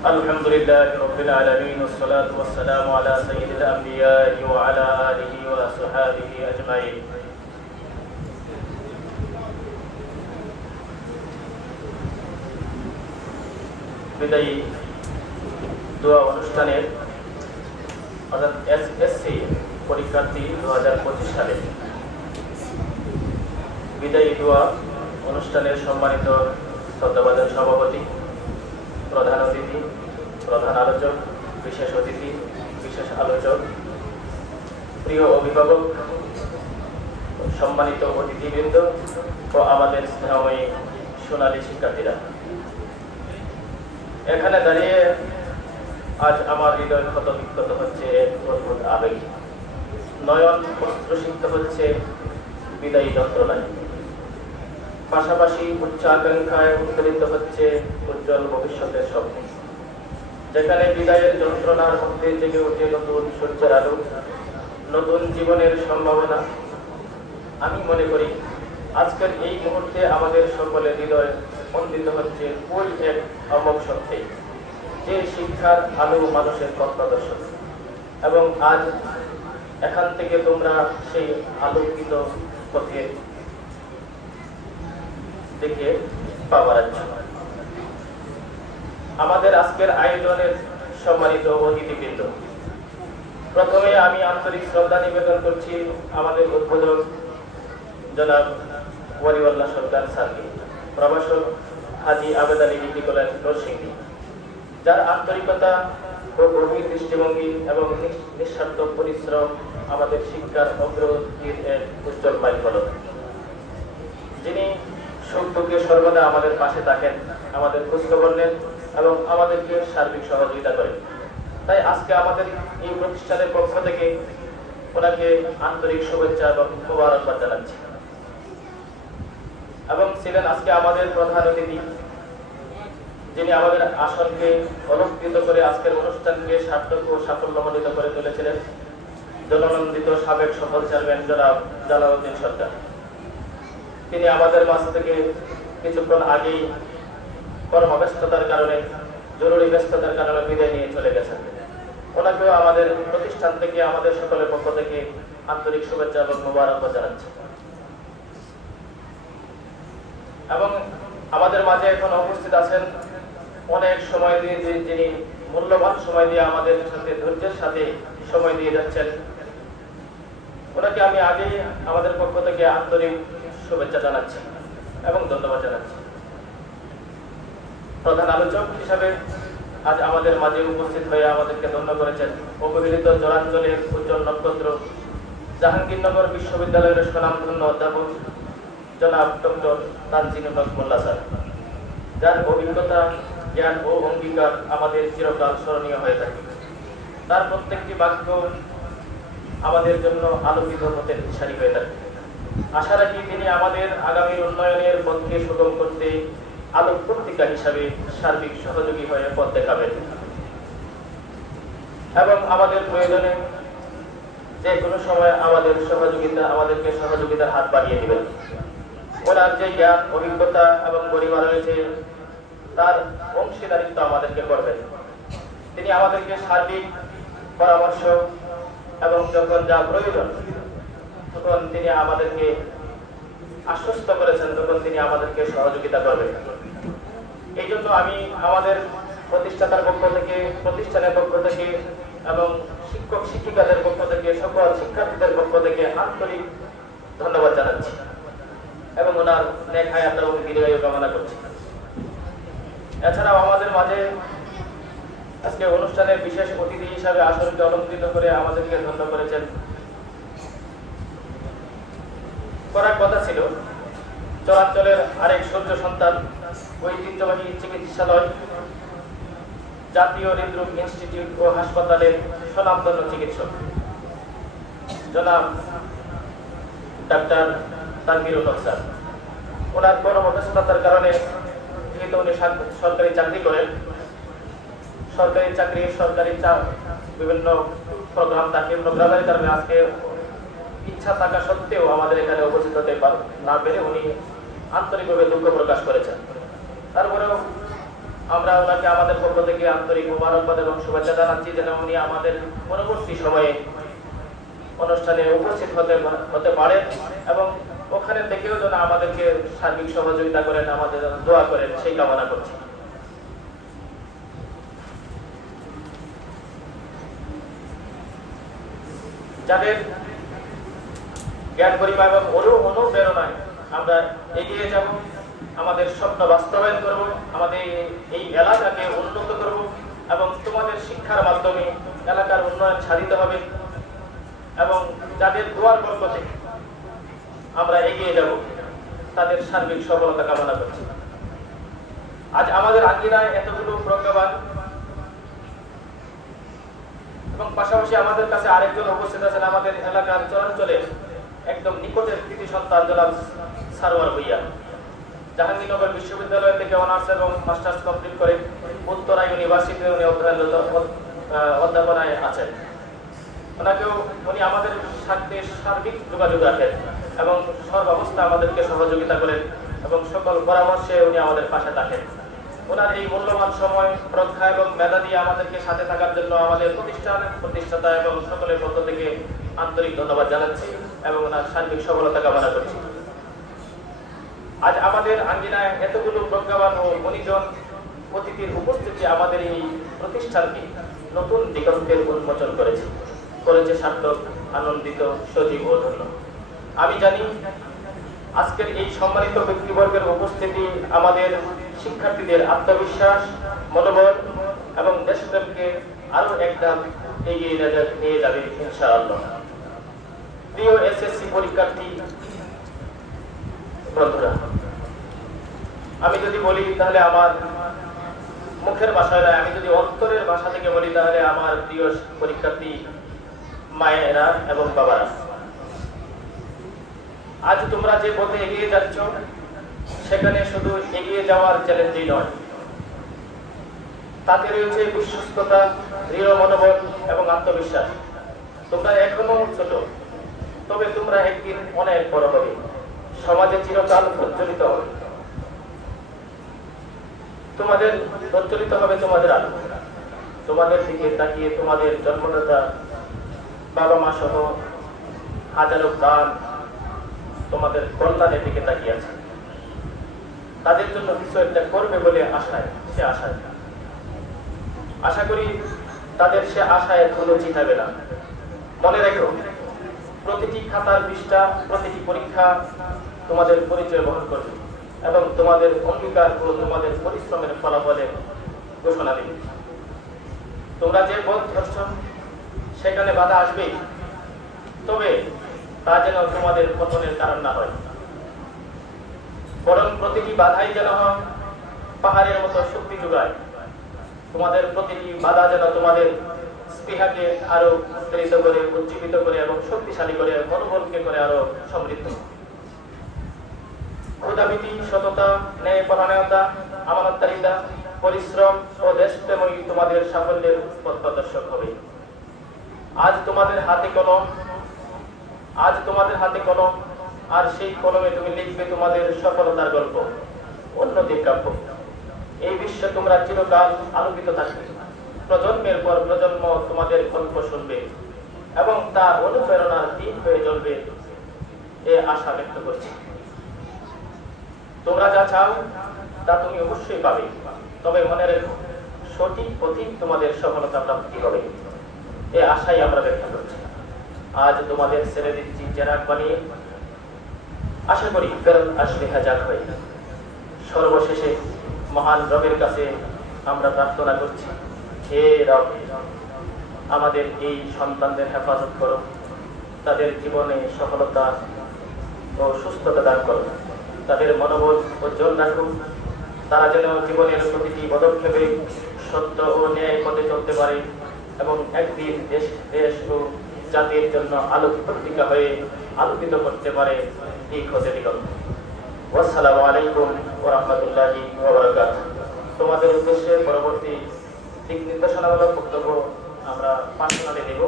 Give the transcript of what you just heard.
الحمد لله رب العالمين والصلاة والسلام على سيد الأنبياء وعلى آله وصحابه أجمعين বিদায়ী দোয়া অনুষ্ঠানের অর্থাৎ এসএসসি পরীক্ষার্থী দু হাজার পঁচিশ সালে বিদায়ী দোয়া অনুষ্ঠানের সম্মানিত শ্রদ্ধাবাদের সভাপতি প্রধান অতিথি, প্রধান আলোচক, বিশেষ অতিথি, বিশেষ আলোচক, প্রিয় অভিভাবক, সম্মানিত অতিথিবৃন্দ ও আমাদের স্নেহময়ী সোনালী শিক্ষার্থীরা। এখানে দাঁড়িয়ে আজ আমার হৃদয় ক্ষত বিক্ষত হচ্ছে অদ্ভুত আবেগ। নয়ন প্রসিদ্ধ হচ্ছে বিদায়ী যন্ত্রণায়। পাশাপাশি উচ্চ আকাঙ্ক্ষায় উত্তোলিত হচ্ছে উজ্জ্বল ভবিষ্যতের স্বপ্ন। যেখানে বিদায়ের যন্ত্রণার মধ্যে জেগে ওঠে নতুন সূর্যের আলো, নতুন জীবনের সম্ভাবনা। আমি মনে করি, আজকের এই মুহূর্তে আমাদের সকলের হৃদয় মন্দিত হচ্ছে ওই এক অমক সত্যে, যে শিক্ষার আলো মানুষের পথ প্রদর্শন। এবং আজ এখান থেকে তোমরা সেই আলোকিত পথে দেখে পাওয়ার জন্য আমাদের আজকের আয়োজনের সম্মানিত অতিথিবৃন্দ। প্রথমে আমি আন্তরিক শ্রদ্ধা নিবেদন করছি আমাদের উদ্বোধক জনাব ওয়ারিউল্লাহ সরকার স্যারকে প্রভাষক হাজি আবেদ আলী ডিগ্রি কলেজ নরসিংদী, যার আন্তরিকতা ও গভীর দৃষ্টিভঙ্গি এবং নিঃস্বার্থ পরিশ্রম আমাদের শিক্ষার অগ্রগতির এক উজ্জ্বল মাইল যিনি দুঃখে সর্বদা আমাদের পাশে থাকেন, আমাদের খোঁজখবর নেন এবং আমাদেরকে সার্বিক সহযোগিতা করেন। তাই আজকে আমাদের এই প্রতিষ্ঠানের পক্ষ থেকে ওনাকে আন্তরিক শুভেচ্ছা এবং মোবারকবাদ জানাচ্ছি। এবং ছিলেন আজকে আমাদের প্রধান অতিথি, যিনি আমাদের আসনকে অলঙ্কৃত করে আজকের অনুষ্ঠানকে সার্থক ও সাফল্যমণ্ডিত করে তুলেছিলেন। জননন্দিত সাবেক সফল চেয়ারম্যান জনাব জালাউদ্দিন সরকার। তিনি আমাদের মাঝ থেকে কিছুক্ষণ আগেই কর্মব্যস্ততার কারণে, জরুরি ব্যস্ততার কারণে বিদায় নিয়ে চলে গেছেন। ওনাকেও আমাদের প্রতিষ্ঠান থেকে, আমাদের সকলের পক্ষ থেকে আন্তরিক শুভেচ্ছা এবং মোবারকবাদ জানাচ্ছি। এবং আমাদের মাঝে এখন উপস্থিত আছেন অনেক সময় দিয়ে যিনি মূল্যবান সময় দিয়ে আমাদের সাথে, ধৈর্যের সাথে সময় দিয়ে যাচ্ছেন। ওনাকে আমি আগেই আমাদের পক্ষ থেকে আন্তরিক শুভেচ্ছা জানাচ্ছি এবং ধন্যবাদ জানাচ্ছি। প্রধান আলোচক হিসাবে আজ আমাদের মাঝে উপস্থিত হয়ে আমাদেরকে ধন্য করেছেন অবহেলিত জলাঞ্জলের উজ্জ্বল নক্ষত্র, জাহাঙ্গীরনগর বিশ্ববিদ্যালয়ের সুনামধন্য অধ্যাপক জনাব ডক্টর তানজিনুল মোল্লা স্যার। যার অভিজ্ঞতা, জ্ঞান ও অঙ্গীকার আমাদের চিরকাল স্মরণীয় হয়ে থাকে। তার প্রত্যেকটি বাক্য আমাদের জন্য আলোকিত হতে দিশারি হয়ে থাকে। আশা রাখি তিনি আমাদের আগামী উন্নয়নের পথকে সুগম করতে আলোক পত্রিকা হিসাবে সার্বিক সহযোগী হয়ে পথ দেখাবেন। এবং আমাদের প্রয়োজনে যে কোনো সময় আমাদের সহযোগিতা, আমাদেরকে সহযোগিতার হাত বাড়িয়ে দিবেন। ওনার যে জ্ঞান, অভিজ্ঞতা এবং গরিমা রয়েছে, তার অংশীদারিত্ব আমাদেরকে করবেন। তিনি আমাদেরকে সার্বিক পরামর্শ এবং যখন যা প্রয়োজন তখন তিনি আমাদেরকে আশ্বস্ত করেছেন, তখন তিনি আমাদেরকে সহযোগিতা করবেন। এই জন্য আমি আমাদের প্রতিষ্ঠাতার পক্ষ থেকে, প্রতিষ্ঠানের পক্ষ থেকে এবং শিক্ষক, শিক্ষিকাদের পক্ষ থেকে, সকল শিক্ষার্থীদের পক্ষ থেকে আন্তরিক ধন্যবাদ জানাচ্ছি এবং ওনার হায়াত এবং দীর্ঘায়ু কামনা করছি। এছাড়াও আমাদের মাঝে আজকে অনুষ্ঠানের বিশেষ অতিথি হিসাবে আসনকে অলঙ্কৃত করে আমাদেরকে ধন্য করেছেন করার কথা ছিল। চরাঞ্চলের আরেক সূর্য সন্তান ঐতিহ্যবাহী চিকিৎসালয়, জাতীয় হৃদরোগ ইনস্টিটিউট ও হাসপাতালের স্বনামধন্য চিকিৎসক। জনাব ডাক্তার তানবিরুল হক স্যার, ওনার কর্মব্যস্ততার কারণে যেহেতু উনি সরকারি চাকরি করেন, সরকারি চাকরি, সরকারি বিভিন্ন প্রোগ্রাম থাকে প্রোগ্রামের কারণে আজকে ইচ্ছা থাকা সত্ত্বেও আমাদের এখানে উপস্থিত হতে পার- না পেরে উনি আন্তরিকভাবে দুঃখ প্রকাশ করেছেন। তারপরেও আমরা ওনাকে আমাদের পক্ষ থেকে আন্তরিক মোবারকবাদ এবং শুভেচ্ছা জানাচ্ছি যেন উনি আমাদের পরবর্তী সময়ে অনুষ্ঠানে উপস্থিত হতে হতে পারেন এবং ওখানে থেকেও যেন আমাদেরকে সার্বিক সহযোগিতা করেন, আমাদের দোয়া করেন, সেই কামনা করছি। যাদের জ্ঞান পরিমা এবং অনু অনুপ্রেরণায় আমরা এগিয়ে যাব। আমাদের স্বপ্ন বাস্তবায়ন করব, আমাদের এই এলাকাকে উন্নত করব এবং তোমাদের শিক্ষার মাধ্যমে এলাকার উন্নয়ন সাধিত হবে এবং যাদের দুয়ার বরকতে আমরা এগিয়ে যাব, তাদের সার্বিক সফলতা কামনা করছি। আজ আমাদের আঙ্গিনায় এতগুলো প্রজ্ঞাবান এবং পাশাপাশি আমাদের কাছে আরেকজন উপস্থিত আছেন আমাদের এলাকার চরাঞ্চলে একদম নিকটের কৃতি সন্তান জনাব সারোয়ার ভুইয়া। জাহাঙ্গীরনগর বিশ্ববিদ্যালয় থেকে অনার্স এবং মাস্টার্স কমপ্লিট করে উত্তরা ইউনিভার্সিটিতে উনি অধ্যয়নরত অধ্যাপনায় আছেন। ওনাকেও উনি আমাদের সাথে সার্বিক যোগাযোগ রাখেন এবং সর্বাবস্থা আমাদেরকে সহযোগিতা করেন এবং সকল পরামর্শে উনি আমাদের পাশে থাকেন। ওনার এই মূল্যবান সময় রক্ষা এবং মেধা দিয়ে আমাদেরকে সাথে থাকার জন্য আমাদের প্রতিষ্ঠান, প্রতিষ্ঠাতা এবং সকলের পক্ষ থেকে আন্তরিক ধন্যবাদ জানাচ্ছি। এবং ওনার সার্বিক সফলতা কামনা করছি। আজ আমাদের আঙ্গিনায় এতগুলো প্রজ্ঞাবান ও মনিজন অতিথির উপস্থিতি আমাদের এই প্রতিষ্ঠানকে নতুন দিগন্তের উন্মোচন করেছে। করেছে সার্থক, আনন্দিত, সজীব ও ধন্য। আমি জানি আজকের এই সম্মানিত ব্যক্তিবর্গের উপস্থিতি আমাদের শিক্ষার্থীদের আত্মবিশ্বাস, মনোবল এবং দেশপ্রেমকে আরও একদম এগিয়ে নিয়ে যাবে ইনশাআল্লাহ। প্রিয় এসএসসি পরীক্ষার্থী বন্ধুরা, আমি যদি বলি তাহলে আমার মুখের ভাষায় নয়, আমি যদি অন্তরের ভাষা থেকে বলি তাহলে আমার প্রিয় পরীক্ষার্থী মায়েরা এবং বাবারা। আজ তোমরা যে পথে এগিয়ে যাচ্ছ, সেখানে শুধু এগিয়ে যাওয়ার চ্যালেঞ্জই নয়। তাতে রয়েছে বিশ্বস্ততা, দৃঢ় মনোবল এবং আত্মবিশ্বাস। তোমরা এখনও ছোট। তবে তোমরা একদিন অনেক বড় হবে। সমাজে চিরকাল প্রজ্বলিত হবে। তোমাদের প্রজ্বলিত হবে তোমাদের আলো। তোমাদের দিকে তাকিয়ে তোমাদের জন্মদাতা বাবা মা সহ হাজারো প্রাণ তোমাদের কল্যাণের দিকে তাকিয়ে আছে। তাদের জন্য কিছু একটা করবে বলে আশায় সে আশায় আশা করি তাদের সে আশায় কোনো চিঠাবে না। মনে রেখো প্রতিটি খাতার পৃষ্ঠা, প্রতিটি পরীক্ষা তোমাদের পরিচয় বহন করবে এবং তোমাদের অঙ্গীকার ও তোমাদের পরিশ্রমের ফলাফলের ঘোষণা দেবে। তোমরা যে পথ ধরছ, সেখানে বাধা আসবেই। তবে তা যেন তোমাদের পতনের কারণ না হয়। বরং প্রতিটি বাধাই যেন হয় পাহাড়ের মতো শক্তি যোগায়। তোমাদের প্রতিটি বাধা যেন তোমাদের স্পৃহাকে আরও উত্তেজিত করে, উজ্জীবিত করে এবং শক্তিশালী করে, মনোবলকে করে আরও সমৃদ্ধ। ক্ষুদাভীতি সততা, ন্যায় পরায়ণতা আমানতদারিতা পরিশ্রম ও দেশপ্রেমই তোমাদের সাফল্যের পথ প্রদর্শক হবে। আজ তোমাদের হাতে কলম, আজ তোমাদের হাতে কলম, আর সেই কলমে তুমি লিখবে তোমাদের সফলতার গল্প, অন্যদের কাব্য। এই বিশ্বে তোমরা চিরকাল আলোকিত থাকবে। প্রজন্মের পর প্রজন্ম তোমাদের গল্প শুনবে এবং তা অনুপ্রেরণার দিন হয়ে জ্বলবে এ আশা ব্যক্ত করছি। তোমরা যা চাও, তা তুমি অবশ্যই পাবে। তবে মনে রেখো, সঠিক পথিক তোমাদের সফলতা প্রাপ্তি হবে। এ আশাই আমরা ব্যক্ত করছি। আজ তোমাদের ছেড়ে দিচ্ছি জেরাক বানিয়ে আশা করি ফেরত আসবে হাজার হয়ে। সর্বশেষে মহান রবের কাছে আমরা প্রার্থনা করছি। হে রব, আমাদের এই সন্তানদের হেফাজত করো। তাদের জীবনে সফলতা ও সুস্থতা দান করো। তাদের মনোবল উজ্জ্বল রাখুন তারা যেন জীবনের প্রতিটি পদক্ষেপে সত্য ও ন্যায় পথে চলতে পারে এবং একদিন দেশ দেশ ও জাতির জন্য আলোক পত্রিকা হয়ে আলোকিত করতে পারে এই খোঁজে দিগন্ত আসসালামু আলাইকুম ওয়া রাহমাতুল্লাহি ওয়া বারাকাতুহু। তোমাদের উদ্দেশ্যে পরবর্তী দিক নির্দেশনামূলক বক্তব্য আমরা পার্সোনালি দেব